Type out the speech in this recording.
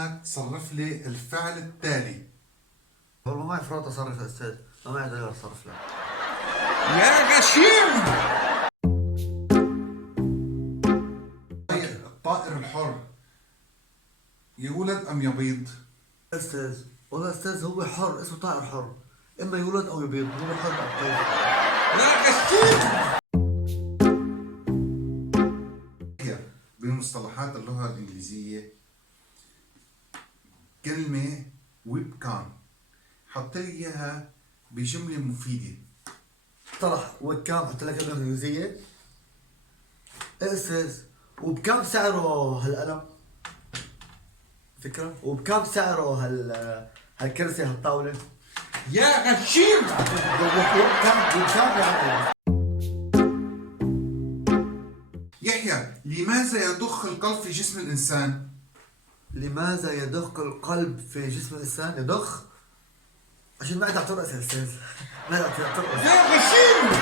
بدك تصرف لي الفعل التالي. والله ما معي فراغ اصرف يا استاذ، ما معي دولار اصرف لك. يا غشيم. الطائر الحر يولد أم يبيض؟ استاذ والله استاذ هو حر، اسمه طائر حر، اما يولد او يبيض، هو حر بقى. يا غشيم. بمصطلحات اللغة الإنجليزية كلمة ويب كان، حط لي إياها بجملة مفيدة. طرح وكام حتى لك اللغة الإنجليزية؟ إيه أستاذ؟ وبكم سعره هالقلم؟ فكرة؟ وبكم سعره هالكرسي هالطاولة؟ يا غشيم. وبكم يعني؟ يحيى، لماذا يضخ القلب في جسم الإنسان؟ لماذا يضخ القلب في جسم الإنسان؟ يضخ؟ عشان ما قاعد ترقص يا أستاذ، ما قاعد ترقص. يا غشيم.